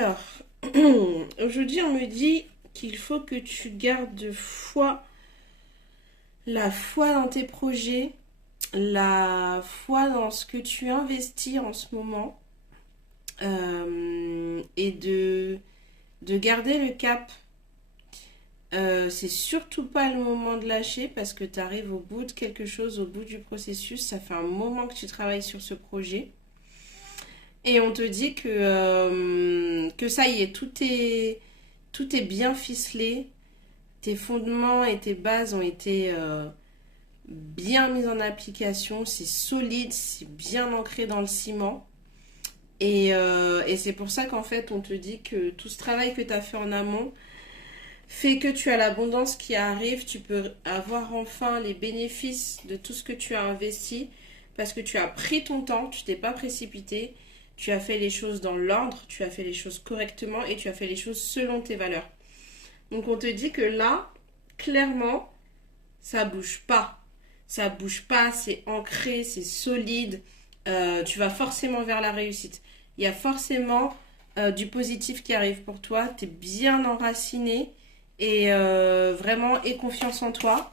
Alors, aujourd'hui, on me dit qu'il faut que tu gardes la foi dans tes projets, la foi dans ce que tu investis en ce moment, et de garder le cap. C'est surtout pas le moment de lâcher parce que tu arrives au bout de quelque chose, au bout du processus. Ça fait un moment que tu travailles sur ce projet. Et on te dit que ça y est, tout est bien ficelé. Tes fondements et tes bases ont été bien mis en application. C'est solide, c'est bien ancré dans le ciment. Et c'est pour ça qu'en fait, on te dit que tout ce travail que tu as fait en amont fait que tu as l'abondance qui arrive. Tu peux avoir enfin les bénéfices de tout ce que tu as investi parce que tu as pris ton temps, tu t'es pas précipité. Tu as fait les choses dans l'ordre, tu as fait les choses correctement et tu as fait les choses selon tes valeurs. Donc on te dit que là, clairement, ça bouge pas. Ça bouge pas, c'est ancré, c'est solide. Tu vas forcément vers la réussite. Il y a forcément du positif qui arrive pour toi. Tu es bien enraciné et vraiment aie confiance en toi.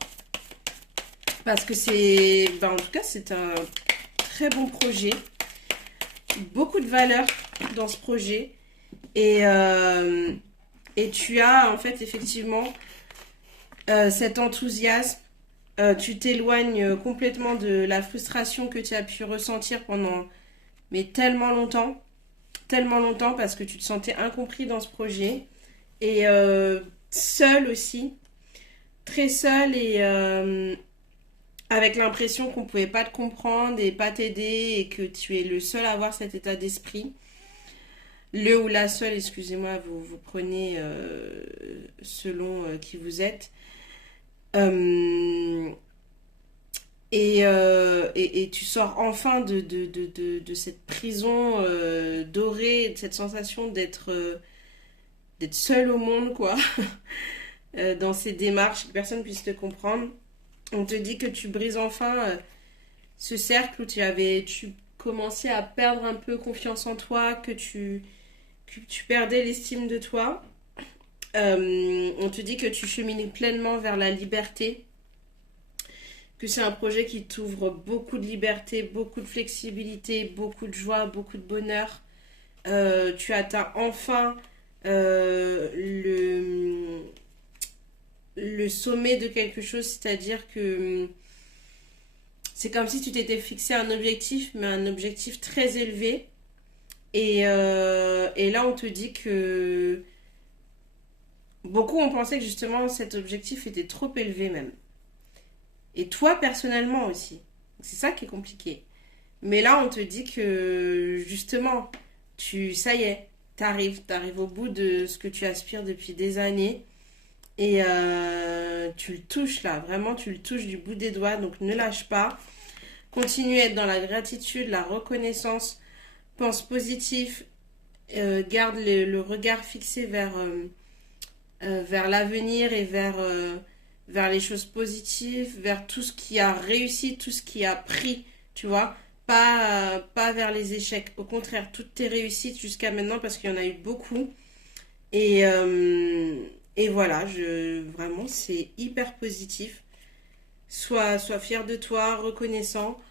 Parce que en tout cas, c'est un très bon projet. Beaucoup de valeur dans ce projet et tu as en fait effectivement cet enthousiasme. Tu t'éloignes complètement de la frustration que tu as pu ressentir pendant mais tellement longtemps parce que tu te sentais incompris dans ce projet et seul aussi, très seul et avec l'impression qu'on ne pouvait pas te comprendre et pas t'aider et que tu es le seul à avoir cet état d'esprit. Le ou la seule, excusez-moi, vous prenez selon qui vous êtes. Euh, et tu sors enfin de cette prison dorée, de cette sensation d'être seul au monde, quoi. Dans ces démarches, que personne puisse te comprendre. On te dit que tu brises enfin ce cercle où tu commençais à perdre un peu confiance en toi, que tu perdais l'estime de toi. On te dit que tu chemines pleinement vers la liberté, que c'est un projet qui t'ouvre beaucoup de liberté, beaucoup de flexibilité, beaucoup de joie, beaucoup de bonheur. Tu atteins enfin le sommet de quelque chose, c'est-à-dire que c'est comme si tu t'étais fixé un objectif, mais un objectif très élevé. Et là, on te dit que beaucoup ont pensé que justement cet objectif était trop élevé même. Et toi, personnellement aussi. C'est ça qui est compliqué. Mais là, on te dit que justement, ça y est, t'arrives au bout de ce que tu aspires depuis des années. Et tu le touches là, vraiment tu le touches du bout des doigts, donc ne lâche pas. Continue à être dans la gratitude, la reconnaissance, pense positif, garde le regard fixé vers l'avenir et vers les choses positives, vers tout ce qui a réussi, tout ce qui a pris, tu vois. Pas vers les échecs, au contraire, toutes tes réussites jusqu'à maintenant parce qu'il y en a eu beaucoup. Et, et voilà, vraiment, c'est hyper positif. Sois fier de toi, reconnaissant.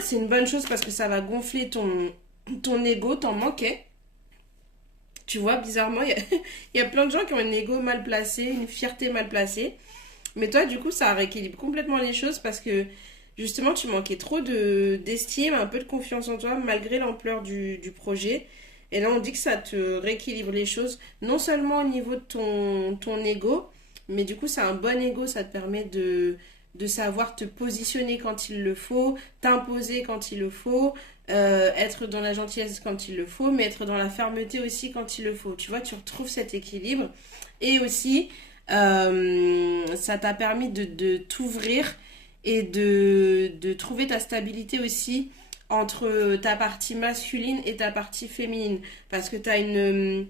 C'est une bonne chose parce que ça va gonfler ton ego, t'en manquais. Tu vois, bizarrement, il y a plein de gens qui ont un ego mal placé, une fierté mal placée. Mais toi, du coup, ça rééquilibre complètement les choses parce que justement, tu manquais trop d'estime, un peu de confiance en toi malgré l'ampleur du projet. Et là, on dit que ça te rééquilibre les choses, non seulement au niveau de ton ego, mais du coup, c'est un bon ego, ça te permet de savoir te positionner quand il le faut, t'imposer quand il le faut, être dans la gentillesse quand il le faut, mais être dans la fermeté aussi quand il le faut. Tu vois, tu retrouves cet équilibre. Et aussi, ça t'a permis de t'ouvrir et de trouver ta stabilité aussi entre ta partie masculine et ta partie féminine. Parce que t'es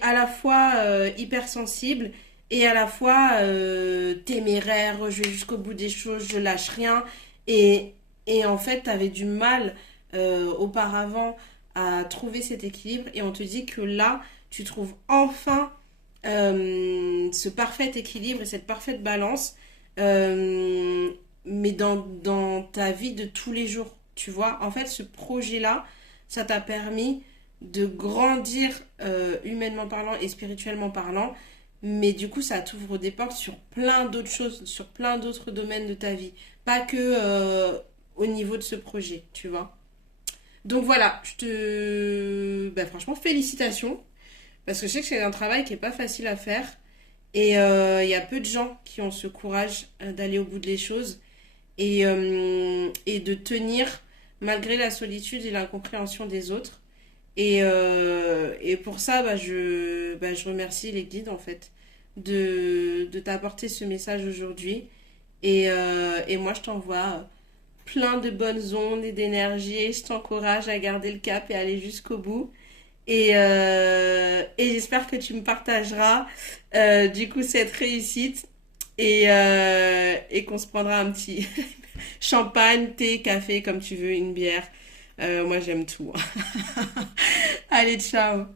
à la fois hypersensible et à la fois téméraire, je vais jusqu'au bout des choses, je lâche rien. Et en fait, t'avais du mal auparavant à trouver cet équilibre et on te dit que là, tu trouves enfin ce parfait équilibre et cette parfaite balance, euh, mais dans ta vie de tous les jours. Tu vois, en fait, ce projet-là, ça t'a permis de grandir humainement parlant et spirituellement parlant, mais du coup, ça t'ouvre des portes sur plein d'autres choses, sur plein d'autres domaines de ta vie. Pas que au niveau de ce projet, tu vois. Donc voilà, franchement, félicitations. Parce que je sais que c'est un travail qui est pas facile à faire. Et il y a peu de gens qui ont ce courage d'aller au bout des choses et de tenir malgré la solitude et l'incompréhension des autres. Et pour ça, je remercie les guides en fait de t'apporter ce message aujourd'hui. Et moi, je t'envoie plein de bonnes ondes et d'énergie et je t'encourage à garder le cap et aller jusqu'au bout. Et j'espère que tu me partageras du coup cette réussite et qu'on se prendra un petit champagne, thé, café, comme tu veux, une bière. Moi j'aime tout. Allez, ciao.